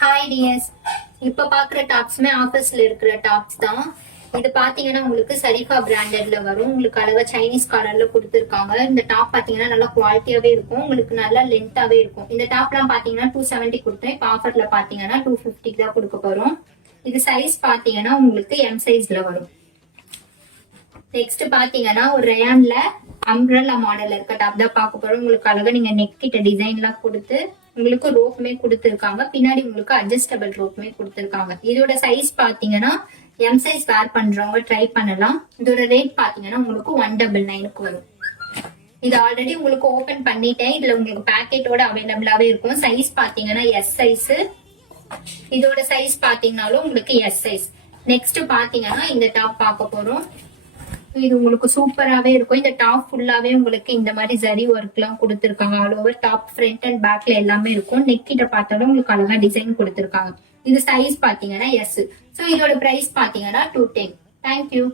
Hi tears, இப்ப பாக்குற டாப்ஸ்மே ஆஃபர்ஸ்ல இருக்கிற டாப்ஸ் தான். இது பாத்தீங்கன்னா உங்களுக்கு சரிஃபா பிராண்டட்ல வரும். உங்களுக்கு அழகா சைனீஸ் காலர்ல கொடுத்துருக்காங்க. இந்த டாப் பாத்தீங்கன்னா நல்லா குவாலிட்டியாவே இருக்கும், உங்களுக்கு நல்லா லென்த்தாவே இருக்கும். இந்த டாப் எல்லாம் பாத்தீங்கன்னா 270 கொடுத்தோம். இப்ப ஆஃபர்ல பாத்தீங்கன்னா 250 தான் கொடுக்க போறோம். இது சைஸ் பாத்தீங்கன்னா உங்களுக்கு எம் சைஸ்ல வரும். நெக்ஸ்ட் பாத்தீங்கன்னா ஒரு ரயான்ல அம்ப்ரெல்லா மாடல் இருக்க டாப் தான் பார்க்க போறோம். உங்களுக்கு அழகா நீங்க நெக் கிட்ட டிசைன் எல்லாம் கொடுத்து உங்களுக்கு ரோப்புமே கொடுத்துருக்காங்க. பின்னாடி உங்களுக்கு அட்ஜஸ்டபிள் ரோப்புமே கொடுத்துருக்காங்க. இதோட சைஸ் பாத்தீங்கன்னா எம் சைஸ் வேர் பண்றவங்க ட்ரை பண்ணலாம். இதோட ரேட் பாத்தீங்கன்னா உங்களுக்கு 199 வரும். இது ஆல்ரெடி உங்களுக்கு ஓபன் பண்ணிட்டேன். இதுல உங்களுக்கு பேக்கெட்டோட அவைலபிளாவே இருக்கும். சைஸ் பாத்தீங்கன்னா எஸ் சைஸ். இதோட சைஸ் பாத்தீங்கன்னாலும் உங்களுக்கு எஸ் சைஸ். நெக்ஸ்ட் பாத்தீங்கன்னா இந்த டாப் பார்க்க போறோம். இது உங்களுக்கு சூப்பராவே இருக்கும். இந்த டாப் ஃபுல்லாவே உங்களுக்கு இந்த மாதிரி ஜரி ஒர்க் எல்லாம் கொடுத்துருக்காங்க. All over top front and பேக்ல எல்லாமே இருக்கும். நெக் கிட்ட பார்த்தாலும் உங்களுக்கு அழகா டிசைன் கொடுத்துருக்காங்க. இது சைஸ் பாத்தீங்கன்னா எஸ். சோ இதோட பிரைஸ் பாத்தீங்கன்னா 210. தேங்க்யூ.